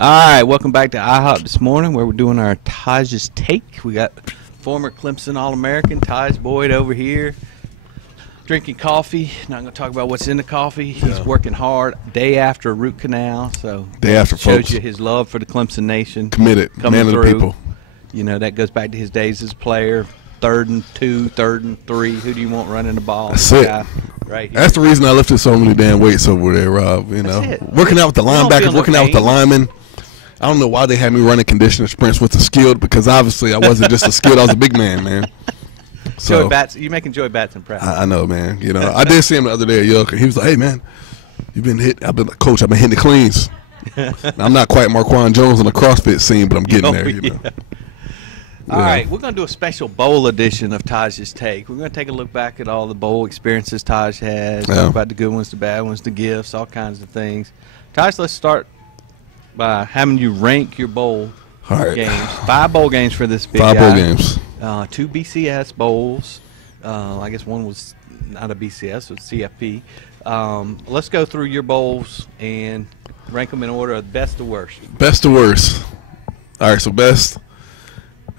All right, welcome back to IHOP this morning, where we're doing our Tajh's Take. We got former Clemson All-American Tajh Boyd over here, drinking coffee. Not going to talk about what's in the coffee. He's working hard day after a root canal, so day after, shows folks. you his love for the Clemson nation. Committed, man of the people. You know, that goes back to his days as a player. 3rd and 2, 3rd and 3. Who do you want running the ball? That's it. Right here. That's the reason I lifted so many damn weights over there, Rob. You know, working out with the linebackers, working out with the linemen. I don't know why they had me running conditioner sprints with the skilled, because obviously I wasn't just a skilled. I was a big man, man. So you're making Joey Batson proud. I know, man. You know, I did see him the other day at Yoke, and he was like, "Hey, man, you've been hit. I've been like, coach. I've been hitting the cleans. I'm not quite Marquand Jones on the CrossFit scene, but I'm getting there. You know." All right, we're going to do a special bowl edition of Tajh's Take. We're going to take a look back at all the bowl experiences Tajh has, talk about the good ones, the bad ones, the gifts, all kinds of things. Tajh, let's start by having you rank your bowl games. 5 bowl games for this big guy. 5 bowl games. 2 BCS bowls. I guess one was not a BCS, it was CFP. Let's go through your bowls and rank them in order of best to worst. Best to worst. All right, so best,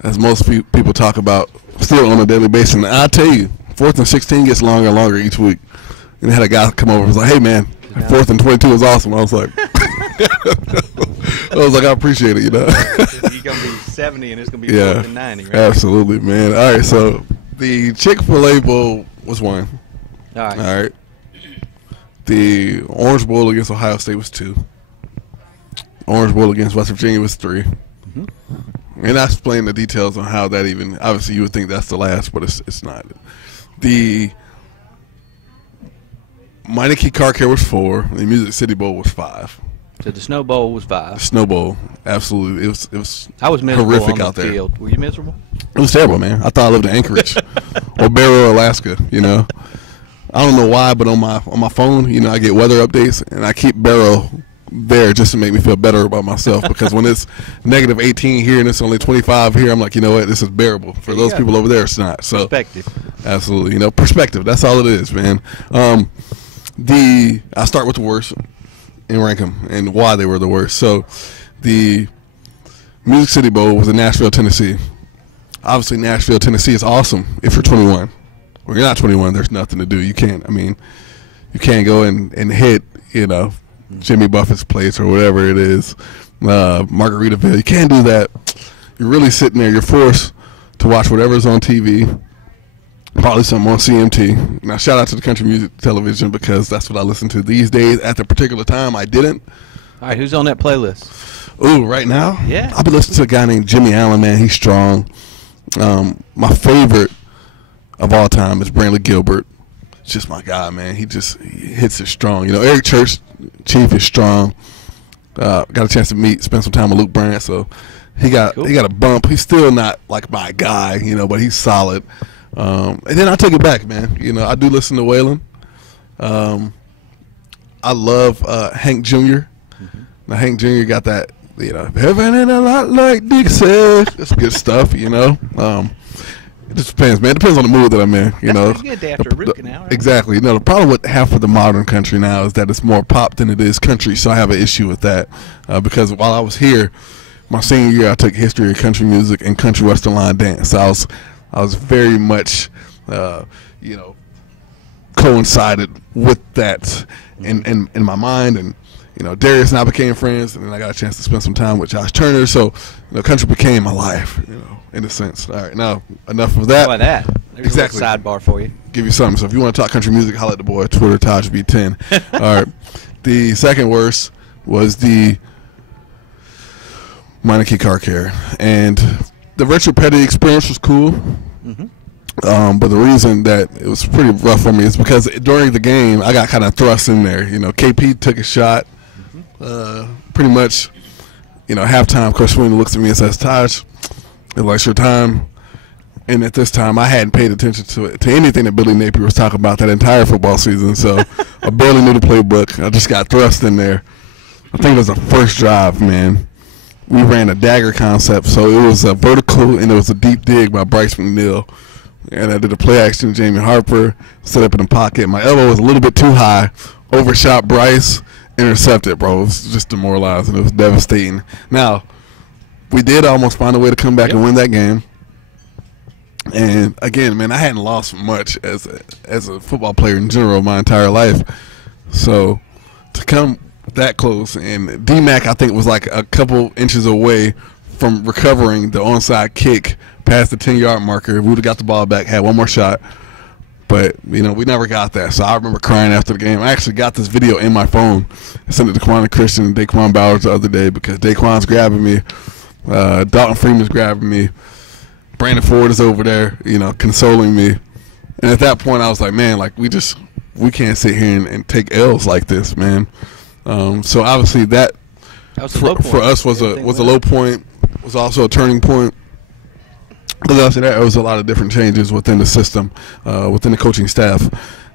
as most people talk about, still on a daily basis. And I'll tell you, 4th and 16 gets longer and longer each week. And I had a guy come over and was like, "Hey, man, 4th and 22 is awesome." I was like, I appreciate it, you know. You're going to be 70 and it's going to be 4th and 90, right? Absolutely, man. All right, so the Chick-fil-A Bowl was 1. All right. All right. The Orange Bowl against Ohio State was 2. Orange Bowl against West Virginia was 3. And I explained the details on how that even, obviously you would think that's the last, but it's not. The Meineke Car Care was 4. The Music City Bowl was 5. So the Snow Bowl was 5. Snow Bowl, absolutely. It was I was miserable horrific on the out there. field. Were you miserable? It was terrible, man. I thought I lived in Anchorage or Barrow, Alaska, you know. I don't know why, but on my phone, you know, I get weather updates, and I keep Barrow there just to make me feel better about myself, because when it's negative 18 here and it's only 25 here, I'm like, you know what, this is bearable. For those people over there, it's not. So perspective. Absolutely, you know, perspective. That's all it is, man. I'll start with the worst and rank them and why they were the worst. So the Music City Bowl was in Nashville, Tennessee. Obviously, Nashville, Tennessee is awesome if you're 21. When you're not 21, there's nothing to do. You can't go and hit, you know, Jimmy Buffett's place or whatever it is, Margaritaville. You can't do that. You're really sitting there. You're forced to watch whatever's on TV, probably something on CMT. Now, shout out to the country music television, because that's what I listen to these days. At the particular time, I didn't. All right, who's on that playlist? Ooh, right now? Yeah. I've been listening to a guy named Jimmy Allen, man. He's strong. My favorite of all time is Brantley Gilbert. It's just my guy, man. He hits it strong. You know, Eric Church, Chief, is strong. Got a chance to spend some time with Luke Bryant, so he got a bump. He's still not like my guy, you know, but he's solid. And then I take it back, man. You know, I do listen to Waylon. I love Hank Jr. Now, Hank Jr. got that, you know, heaven ain't a lot like Dixie. That's good stuff, you know. It just depends, man. It depends on the mood that I'm in, you know. Pretty good day after a root canal, right? Exactly. You know, the problem with half of the modern country now is that it's more pop than it is country, so I have an issue with that. Because while I was here, my senior year, I took history of country music and country western line dance. So I was very much, you know, coincided with that in my mind. And, you know, Darius and I became friends, and then I got a chance to spend some time with Josh Turner. So, you know, country became my life, you know, in a sense. All right, now, enough of that. Why that? There's exactly. A little sidebar for you. Give you something. So if you want to talk country music, holla at the boy. Twitter, TajhB10. All right. The second worst was the Meineke Car Care. And the Retro Petty experience was cool. But the reason that it was pretty rough for me is because during the game, I got kind of thrust in there. You know, KP took a shot. Pretty much, you know, halftime, Coach Sweeney looks at me and says, "Tajh, it's like your time." And at this time, I hadn't paid attention to anything that Billy Napier was talking about that entire football season. So I barely knew the playbook. I just got thrust in there. I think it was the first drive, man. We ran a dagger concept. So it was a vertical and it was a deep dig by Bryce McNeil. And I did a play action to Jamie Harper, set up in the pocket. My elbow was a little bit too high, overshot Bryce, intercepted, bro. It was just demoralizing. It was devastating. Now, we did almost find a way to come back and win that game. And again, man, I hadn't lost much as a football player in general my entire life. So to come that close, and D-Mac, I think, was like a couple inches away from recovering the onside kick past the 10-yard marker. We would have got the ball back, had one more shot. But, you know, we never got that. So I remember crying after the game. I actually got this video in my phone. I sent it to Quan and Christian and Daquan Bowers the other day because Daquan's grabbing me. Dalton Freeman's grabbing me. Brandon Ford is over there, you know, consoling me. And at that point, I was like, man, like, we can't sit here and take L's like this, man. So obviously that for us was a low point, was also a turning point. Because after that, there was a lot of different changes within the system, within the coaching staff.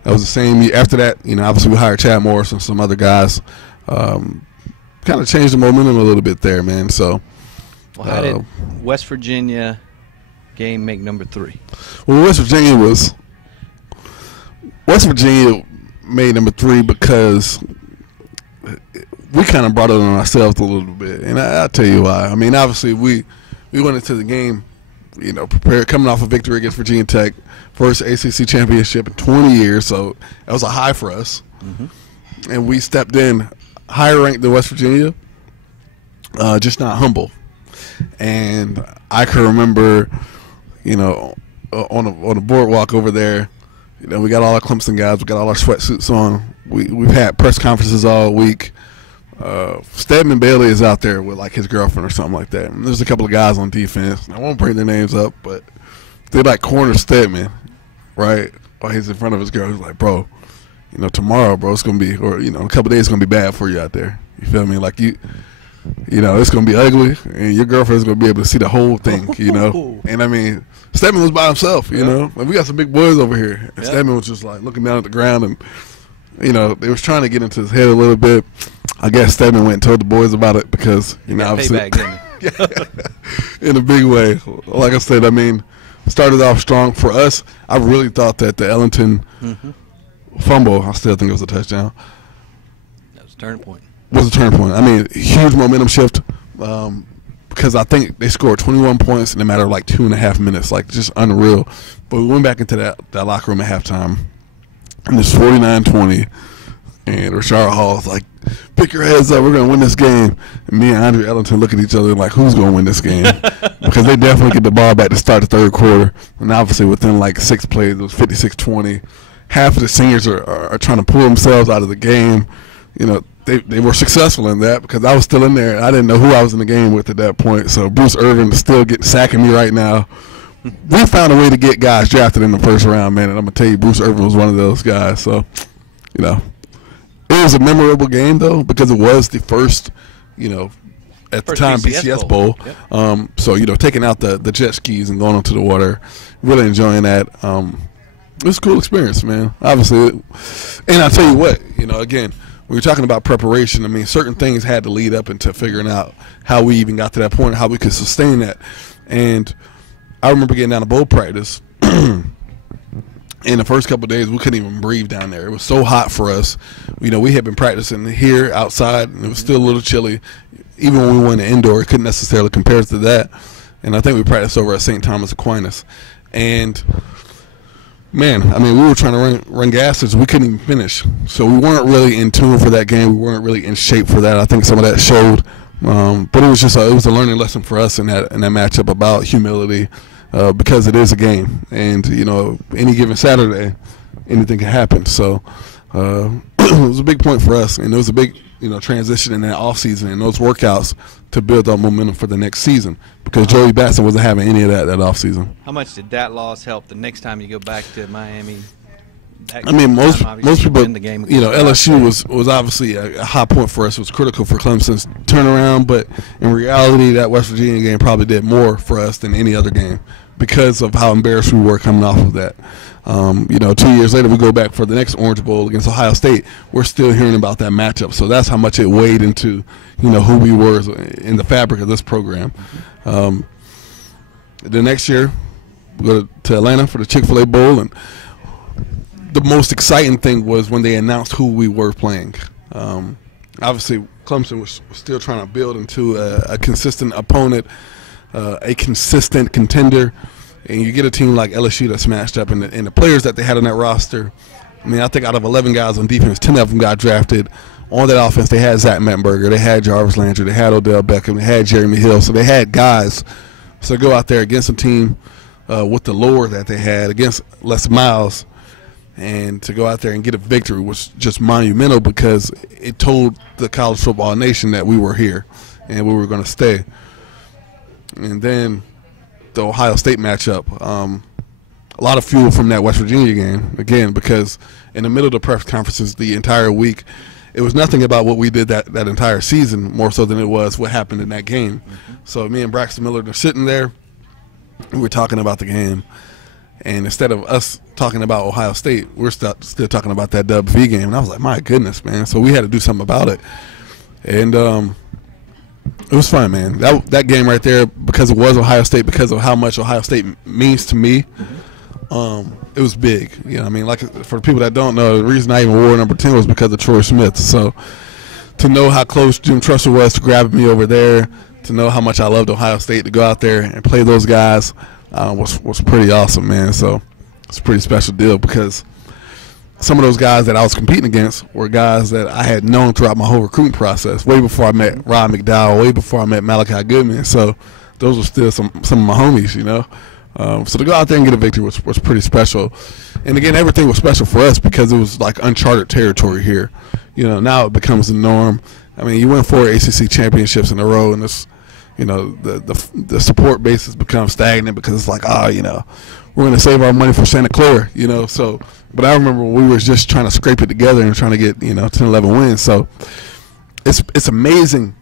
That was the same year. After that, you know, obviously we hired Chad Morris and some other guys. Kind of changed the momentum a little bit there, man. So, well, how did West Virginia game make number 3? Well, West Virginia made number 3 because we kind of brought it on ourselves a little bit, and I'll tell you why. I mean, obviously we went into the game, you know, prepared, coming off a victory against Virginia Tech, first ACC championship in 20 years, so that was a high for us. And we stepped in higher ranked than West Virginia, just not humble. And I can remember, you know, on the boardwalk over there, you know, we got all our Clemson guys, we got all our sweatsuits on. We've had press conferences all week. Stedman Bailey is out there with like his girlfriend or something like that. And there's a couple of guys on defense. I won't bring their names up, but they like corner Stedman, right? While he's in front of his girl. He's like, bro, you know, tomorrow, bro, it's gonna be, or you know, a couple of days it's gonna be bad for you out there. You feel me? Like you know, it's gonna be ugly, and your girlfriend's gonna be able to see the whole thing, you know. And I mean, Stedman was by himself, you know. Like, we got some big boys over here, and Stedman was just like looking down at the ground, and you know, they was trying to get into his head a little bit. I guess Stedman went and told the boys about it because, you know, obviously, in a big way. Like I said, I mean, started off strong for us. I really thought that the Ellington fumble, I still think it was a touchdown. That was a turning point. Was a turning point. I mean, huge momentum shift because I think they scored 21 points in a matter of like 2.5 minutes, like just unreal. But we went back into that locker room at halftime, and it's 49-20. And Rashard Hall's like, pick your heads up, we're going to win this game. And me and Andre Ellington look at each other like, who's going to win this game? Because they definitely get the ball back to start the third quarter. And obviously within like 6 plays, it was 56-20. Half of the seniors are trying to pull themselves out of the game. You know, they were successful in that because I was still in there. I didn't know who I was in the game with at that point. So Bruce Irvin is still sacking me right now. We found a way to get guys drafted in the first round, man. And I'm going to tell you, Bruce Irvin was one of those guys. So, you know. It was a memorable game, though, because it was the first, you know, at the time, BCS Bowl. Yep. So, you know, taking out the jet skis and going onto the water, really enjoying that. It was a cool experience, man. Obviously. And I'll tell you what, you know, again, when you're talking about preparation, I mean, certain things had to lead up into figuring out how we even got to that point, how we could sustain that. And I remember getting down to bowl practice. In the first couple of days, we couldn't even breathe down there. It was so hot for us. You know, we had been practicing here outside, and it was still a little chilly. Even when we went indoor, it couldn't necessarily compare to that. And I think we practiced over at St. Thomas Aquinas. And, man, I mean, we were trying to run gases. We couldn't even finish. So we weren't really in tune for that game. We weren't really in shape for that. I think some of that showed. But it was just it was a learning lesson for us in that matchup about humility. Because it is a game, and you know, any given Saturday, anything can happen. So it was a big point for us, and it was a big, you know, transition in that off season and those workouts to build up momentum for the next season. Because Joey Batson wasn't having any of that off season. How much did that loss help the next time you go back to Miami? I mean, most people, you know, LSU was obviously a high point for us. It was critical for Clemson's turnaround, but in reality, that West Virginia game probably did more for us than any other game because of how embarrassed we were coming off of that. You know, 2 years later, we go back for the next Orange Bowl against Ohio State. We're still hearing about that matchup, so that's how much it weighed into, you know, who we were in the fabric of this program. The next year, we go to Atlanta for the Chick-fil-A Bowl, and the most exciting thing was when they announced who we were playing. obviously Clemson was still trying to build into a consistent opponent, a consistent contender, and you get a team like LSU that's matched up, and the players that they had on that roster. I mean, I think out of 11 guys on defense, 10 of them got drafted. On that offense, they had Zach Mettenberger, they had Jarvis Landry, they had Odell Beckham, they had Jeremy Hill. So they had guys. So go out there against a team with the lore that they had, against Les Miles, and to go out there and get a victory was just monumental because it told the college football nation that we were here and we were going to stay. And then the Ohio State matchup, a lot of fuel from that West Virginia game, again, because in the middle of the press conferences the entire week, it was nothing about what we did that entire season, more so than it was what happened in that game. So me and Braxton Miller are sitting there, and we're talking about the game. And instead of us talking about Ohio State, we're still talking about that WV game. And I was like, my goodness, man. So we had to do something about it. And it was fun, man. That game right there, because it was Ohio State, because of how much Ohio State means to me, it was big. You know what I mean? Like, for the people that don't know, the reason I even wore number 10 was because of Troy Smith. So to know how close Jim Tressel was to grabbing me over there, to know how much I loved Ohio State, to go out there and play those guys was pretty awesome, man. So it's a pretty special deal because some of those guys that I was competing against were guys that I had known throughout my whole recruiting process, way before I met Rod McDowell, way before I met Malachi Goodman. So those were still some of my homies, you know. So to go out there and get a victory was pretty special. And again, everything was special for us because it was like uncharted territory here. You know, now it becomes the norm. I mean, you win 4 ACC championships in a row, and this, you know, the support base has become stagnant because it's like, you know, we're going to save our money for Santa Clara, you know. So, but I remember when we were just trying to scrape it together and trying to get, you know, 10, 11 wins. So it's amazing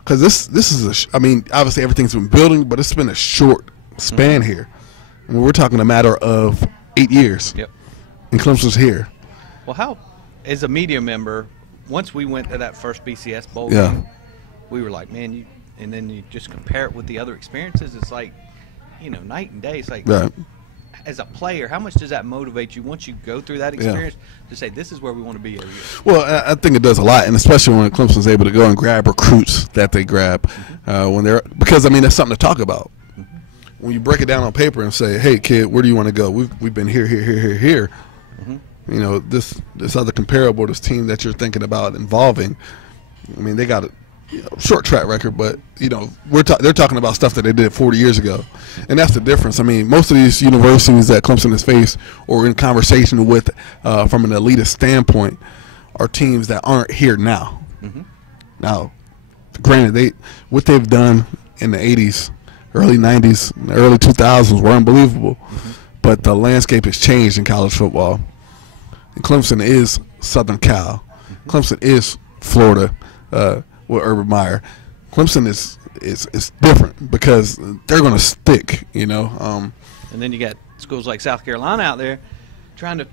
because this is I mean, obviously everything's been building, but it's been a short span here. I mean, we're talking a matter of 8 years. Yep. And Clemson's here. Well, how, as a media member, once we went to that first BCS bowl game, we were like, man, and then you just compare it with the other experiences. It's like, you know, night and day. It's like, as a player, how much does that motivate you once you go through that experience to say, this is where we want to be every year? Well, I think it does a lot, and especially when Clemson's able to go and grab recruits that they grab when they're, because I mean, that's something to talk about. When you break it down on paper and say, hey, kid, where do you want to go? We've been here. You know, this other comparable, this team that you're thinking about involving, I mean, they got a short track record, but, you know, they're talking about stuff that they did 40 years ago. And that's the difference. I mean, most of these universities that Clemson has faced or in conversation with from an elitist standpoint are teams that aren't here now. Now, granted, what they've done in the 80s, early 90s, early 2000s were unbelievable. But the landscape has changed in college football. And Clemson is Southern Cal. Clemson is Florida with Urban Meyer. Clemson is different because they're going to stick, you know. And then you got schools like South Carolina out there trying to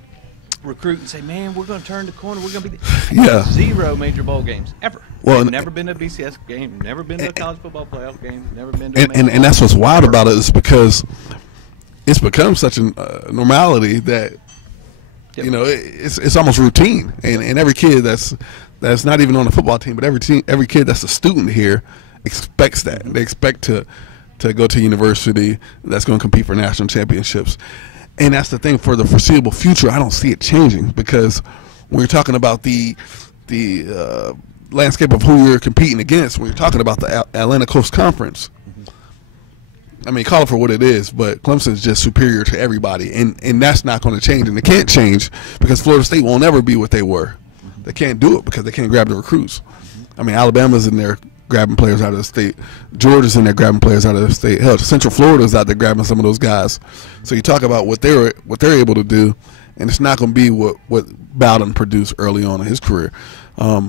recruit and say, man, we're going to turn the corner. We're going to be 0 major bowl games ever. Well, never been to a BCS game, never been to a college football playoff game, never been to a and that's what's wild about it is because it's become such a normality that you know it's almost routine, and every kid that's not even on the football team, but every kid that's a student here expects that. They expect to go to university that's going to compete for national championships. And that's the thing for the foreseeable future. I don't see it changing because when you're talking about the landscape of who you're competing against, when you're talking about the Atlantic Coast Conference, I mean, call it for what it is, but Clemson's just superior to everybody, and that's not going to change, and it can't change because Florida State will never be what they were. They can't do it because they can't grab the recruits. I mean, Alabama's in there grabbing players out of the state. Georgia's in there grabbing players out of the state. Hell, Central Florida's out there grabbing some of those guys. So you talk about what they're able to do, and it's not going to be what Bowden produced early on in his career. I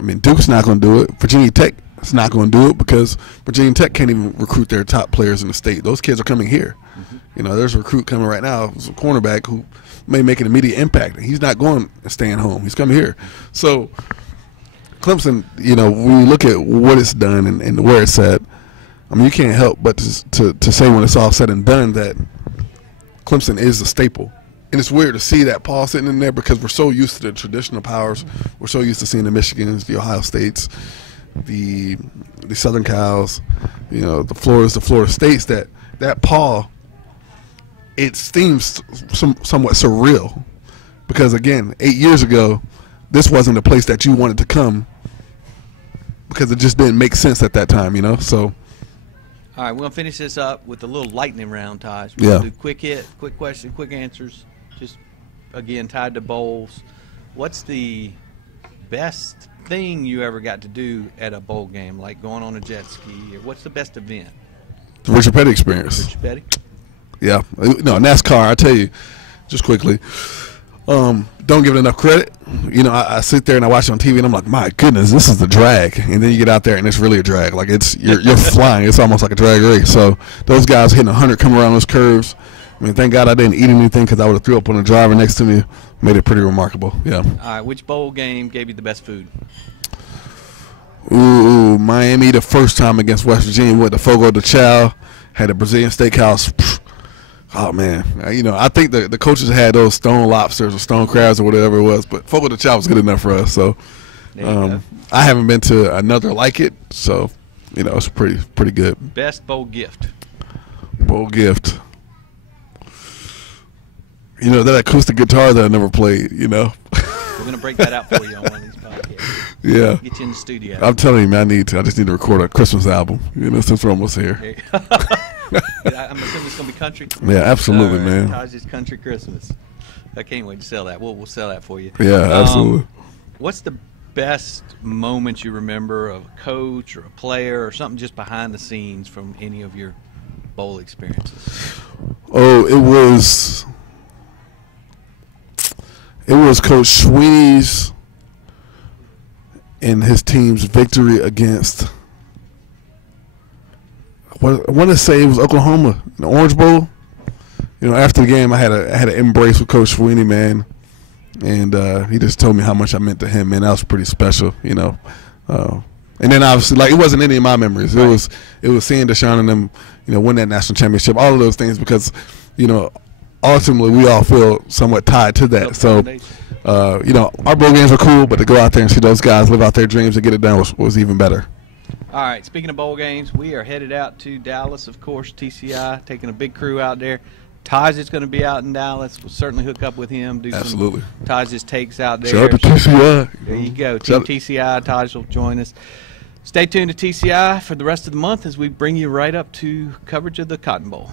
mean, Duke's not going to do it. Virginia Tech is not going to do it because Virginia Tech can't even recruit their top players in the state. Those kids are coming here. You know, there's a recruit coming right now, a cornerback who may make an immediate impact. He's not going and staying home. He's coming here. So Clemson, you know, when you look at what it's done and where it's at, I mean, you can't help but to say when it's all said and done that Clemson is a staple and it's weird to see that Paul sitting in there because we're so used to the traditional powers. We're so used to seeing the Michigans, the Ohio States, the Southern Cals, the Floridas, the Florida States. That Paul, it seems somewhat surreal because, again, 8 years ago, this wasn't a place that you wanted to come because it just didn't make sense at that time, So, all right, we're going to finish this up with a little lightning round, Taj. We're going to do quick hit, quick question, quick answers, just, again, tied to bowls. What's the best thing you ever got to do at a bowl game, like going on a jet ski? Or what's the best event? The Richard Petty experience. Richard Petty? Yeah. No, NASCAR, I tell you, just quickly, don't give it enough credit. I sit there and I watch it on TV and I'm like, my goodness, this is the drag. And then you get out there and it's really a drag. Like you're flying. It's almost like a drag race. So those guys hitting 100 coming around those curves. I mean, thank God I didn't eat anything because I would have threw up on the driver next to me. Made it pretty remarkable. Yeah. All right. Which bowl game gave you the best food? Ooh, Miami the first time against West Virginia with the Fogo de Chao. Had a Brazilian steakhouse. Oh, man. I think the coaches had those stone lobsters or stone crabs or whatever it was, but Fogo de Chao was good enough for us. So I haven't been to another like it, so, it's pretty good. Best bowl gift? Bowl gift. That acoustic guitar that I never played, We're going to break that out for you on one of these podcasts. Yeah. Get you in the studio. I'm telling you, man, I just need to record a Christmas album, since we're almost here. I'm assuming it's going to be country? Yeah, absolutely, man. Taj's Country Christmas. I can't wait to sell that. We'll sell that for you. Yeah, absolutely. What's the best moment you remember of a coach or a player or something just behind the scenes from any of your bowl experiences? Oh, it was Coach Sweeney's and his team's victory against, I want to say it was Oklahoma, in the Orange Bowl. After the game, I had an embrace with Coach Sweeney, man, and he just told me how much I meant to him, man. That was pretty special, And then obviously, it wasn't any of my memories. Right. It was seeing Deshaun and them, win that national championship, all of those things, because, ultimately we all feel somewhat tied to that. So, our bowl games were cool, but to go out there and see those guys live out their dreams and get it done was even better. All right, speaking of bowl games, we are headed out to Dallas, of course, TCI, taking a big crew out there. Taj is going to be out in Dallas. We'll certainly hook up with him, do Absolutely. some Taj's takes out there. Shout out to TCI. There you go. Team TCI, Taj will join us. Stay tuned to TCI for the rest of the month as we bring you right up to coverage of the Cotton Bowl.